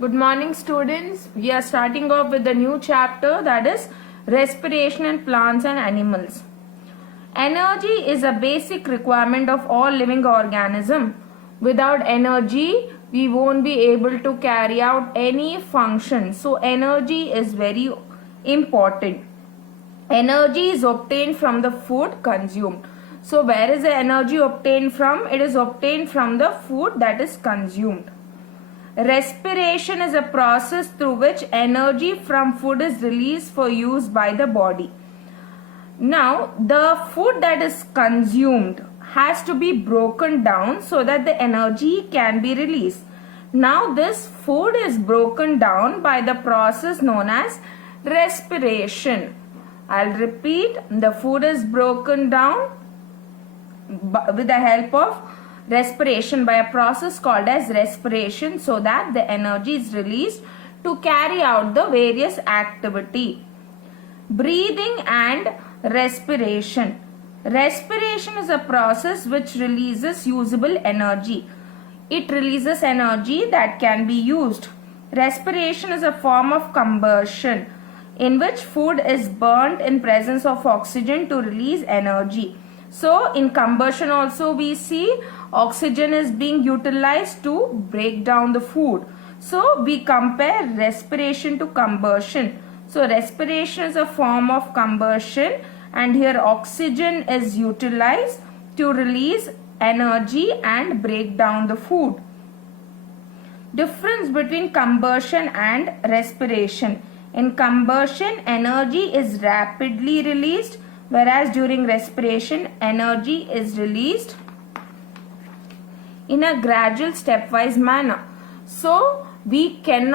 Good morning, students. We are starting off with the new chapter, that is respiration in plants and animals. Energy is a basic requirement of all living organisms. Without energy, we won't be able to carry out any function. So energy is very important. Energy is obtained from the food consumed. So where is the energy obtained from? It is obtained from the food that is consumed. Respiration is a process through which energy from food is released for use by the body. Now, the food that is consumed has to be broken down so that the energy can be released. Now, this food is broken down by the process known as respiration. I'll repeat, the food is broken down with the help of respiration by a process called as respiration so that the energy is released to carry out the various activity. Breathing and respiration. Respiration is a process which releases usable energy. It releases energy that can be used. Respiration is a form of combustion in which food is burnt in presence of oxygen to release energy. So in combustion also we see oxygen is being utilized to break down the food. So we compare respiration to combustion. So respiration is a form of combustion and here oxygen is utilized to release energy and break down the food. Difference between combustion and respiration. In combustion, energy is rapidly released, whereas during respiration, energy is released in a gradual stepwise manner. So we can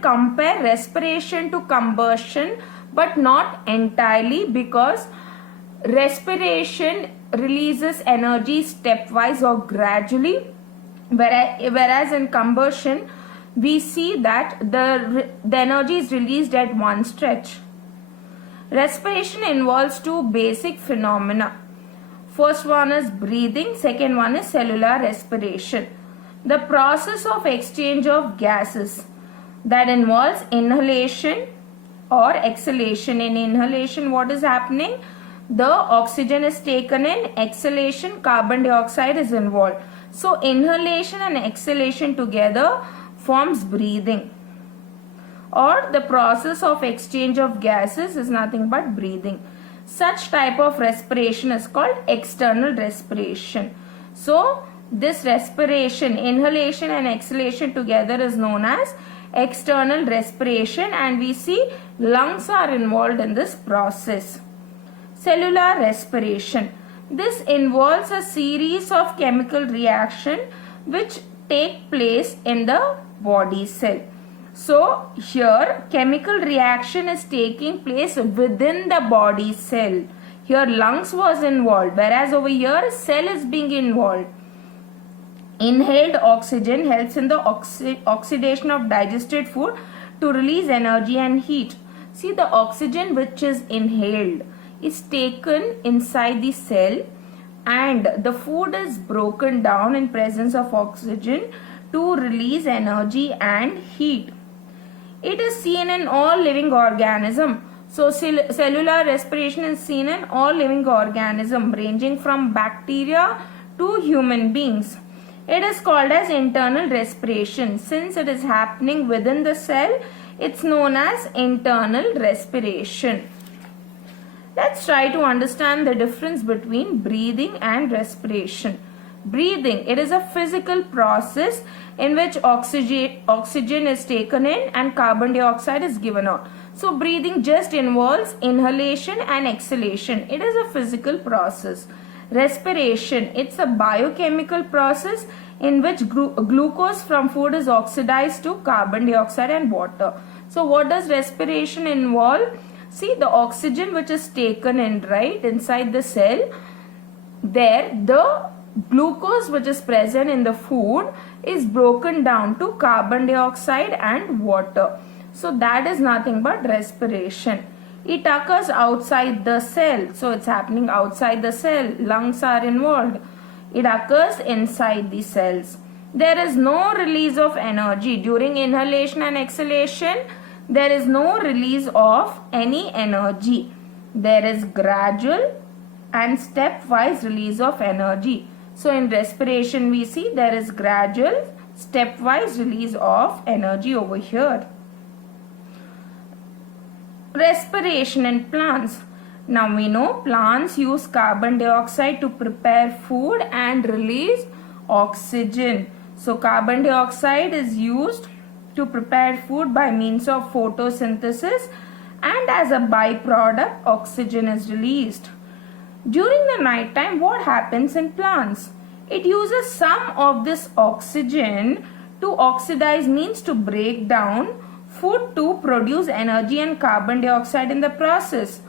compare respiration to combustion, but not entirely, because respiration releases energy stepwise or gradually, whereas in combustion we see that the energy is released at one stretch. Respiration involves two basic phenomena. First one is breathing, second one is cellular respiration. The process of exchange of gases that involves inhalation or exhalation. In inhalation, what is happening? The oxygen is taken in, exhalation, carbon dioxide is involved. So inhalation and exhalation together forms breathing, or the process of exchange of gases is nothing but breathing. Such type of respiration is called external respiration. So this respiration, inhalation and exhalation together is known as external respiration, and we see lungs are involved in this process. Cellular respiration. This involves a series of chemical reactions which take place in the body cell. So here chemical reaction is taking place within the body cell. Here lungs was involved, whereas over here cell is being involved. Inhaled oxygen helps in the oxidation of digested food to release energy and heat. See, the oxygen which is inhaled is taken inside the cell and the food is broken down in presence of oxygen to release energy and heat. It is seen in all living organisms. So cellular respiration is seen in all living organisms ranging from bacteria to human beings. It is called as internal respiration. Since it is happening within the cell, it's known as internal respiration. Let's try to understand the difference between breathing and respiration. Breathing, it is a physical process in which oxygen is taken in and carbon dioxide is given out. So breathing just involves inhalation and exhalation. It is a physical process. Respiration, it's a biochemical process in which glucose from food is oxidized to carbon dioxide and water. So what does respiration involve? See, the oxygen which is taken in right inside the cell, there the glucose which is present in the food is broken down to carbon dioxide and water. So that is nothing but respiration. It occurs outside the cell. So it's happening outside the cell. Lungs are involved. It occurs inside the cells. there is no release of energy. During inhalation and exhalation, there is no release of any energy. There is gradual and stepwise release of energy. So in respiration we see there is gradual stepwise release of energy over here. Respiration in plants. Now we know plants use carbon dioxide to prepare food and release oxygen. So carbon dioxide is used to prepare food by means of photosynthesis, and as a byproduct oxygen is released. During the night time, what happens in plants? It uses some of this oxygen to oxidize, means to break down food to produce energy and carbon dioxide in the process.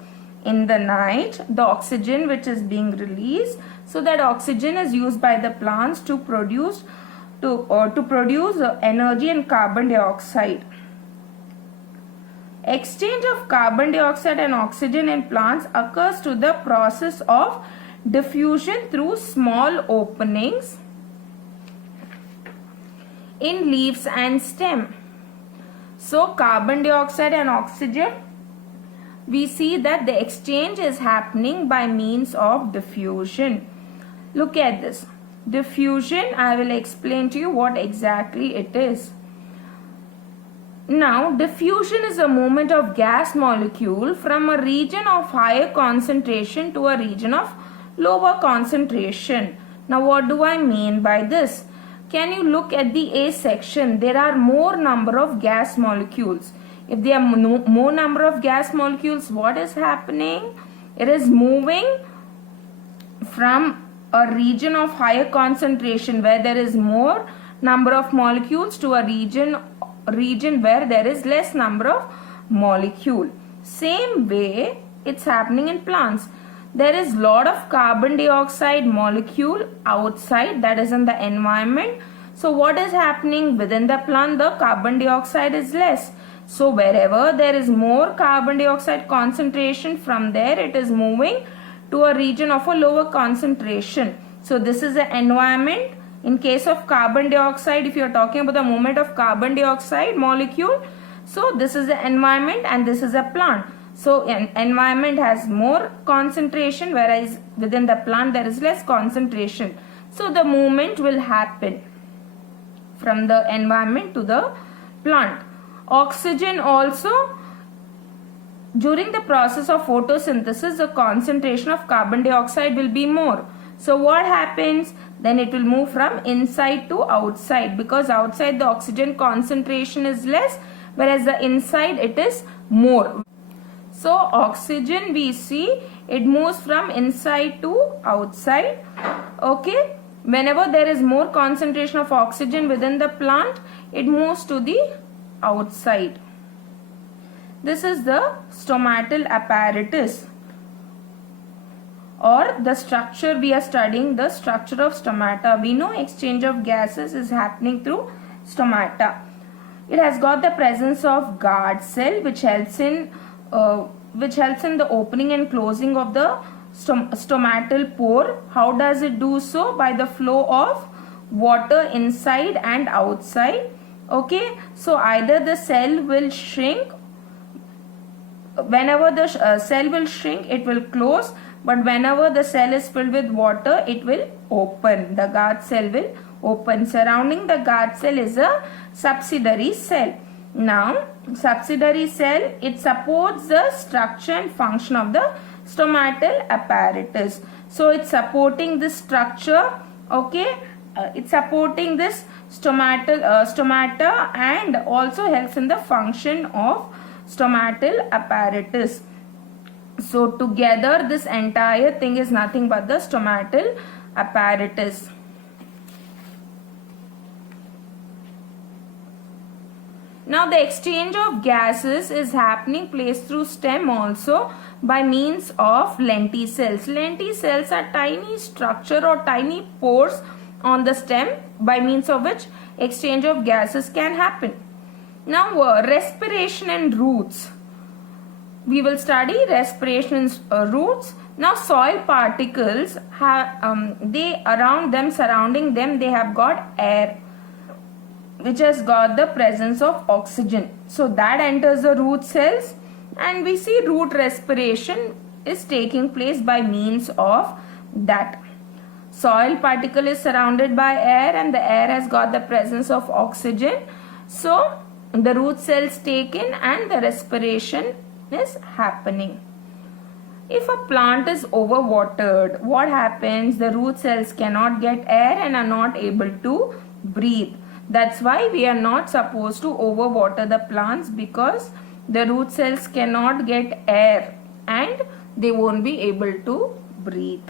In the night, the oxygen which is being released, so that oxygen is used by the plants to produce energy and carbon dioxide. Exchange of carbon dioxide and oxygen in plants occurs through the process of diffusion through small openings in leaves and stem. So carbon dioxide and oxygen, we see that the exchange is happening by means of diffusion. Look at this. Diffusion, I will explain to you what exactly it is. Now, diffusion is a movement of gas molecule from a region of higher concentration to a region of lower concentration. Now, what do I mean by this? Can you look at the A section? There are more number of gas molecules. If there are more number of gas molecules, what is happening? It is moving from a region of higher concentration where there is more number of molecules to a region where there is less number of molecule. Same way it's happening in plants. There is lot of carbon dioxide molecule outside, that is in the environment. So what is happening within the plant? The carbon dioxide is less. So wherever there is more carbon dioxide concentration, from there it is moving to a region of a lower concentration. So this is the environment. In case of carbon dioxide, if you are talking about the movement of carbon dioxide molecule, so this is the environment and this is a plant. So an environment has more concentration, whereas within the plant there is less concentration. So the movement will happen from the environment to the plant. Oxygen also, during the process of photosynthesis, the concentration of carbon dioxide will be more. So what happens? Then it will move from inside to outside, because outside the oxygen concentration is less, whereas the inside it is more. So oxygen, we see it moves from inside to outside. Okay. Whenever there is more concentration of oxygen within the plant, it moves to the outside. This is the stomatal apparatus, or the structure we are studying, the structure of stomata. We know exchange of gases is happening through stomata. It has got the presence of guard cell which helps in the opening and closing of the stomatal pore. How does it do so? By the flow of water inside and outside. Okay, so either the cell will shrink. Whenever the cell will shrink, it will close, but whenever the cell is filled with water, it will open. The guard cell will open. Surrounding the guard cell is a subsidiary cell. Now, subsidiary cell, it supports the structure and function of the stomatal apparatus. So it's supporting this structure. Okay, it's supporting this stomata and also helps in the function of stomatal apparatus. So together this entire thing is nothing but the stomatal apparatus. Now the exchange of gases is happening place through stem also by means of lenticels. Lenticels are tiny structure or tiny pores on the stem by means of which exchange of gases can happen. Now respiration and roots. We will study respiration in roots. Now soil particles have surrounding them they have got air. which has got the presence of oxygen. So that enters the root cells, and we see root respiration is taking place by means of that. Soil particle is surrounded by air, and the air has got the presence of oxygen. So the root cells take in and the respiration is happening. If a plant is overwatered, what happens? The root cells cannot get air and are not able to breathe. That's why we are not supposed to overwater the plants, because the root cells cannot get air and they won't be able to breathe.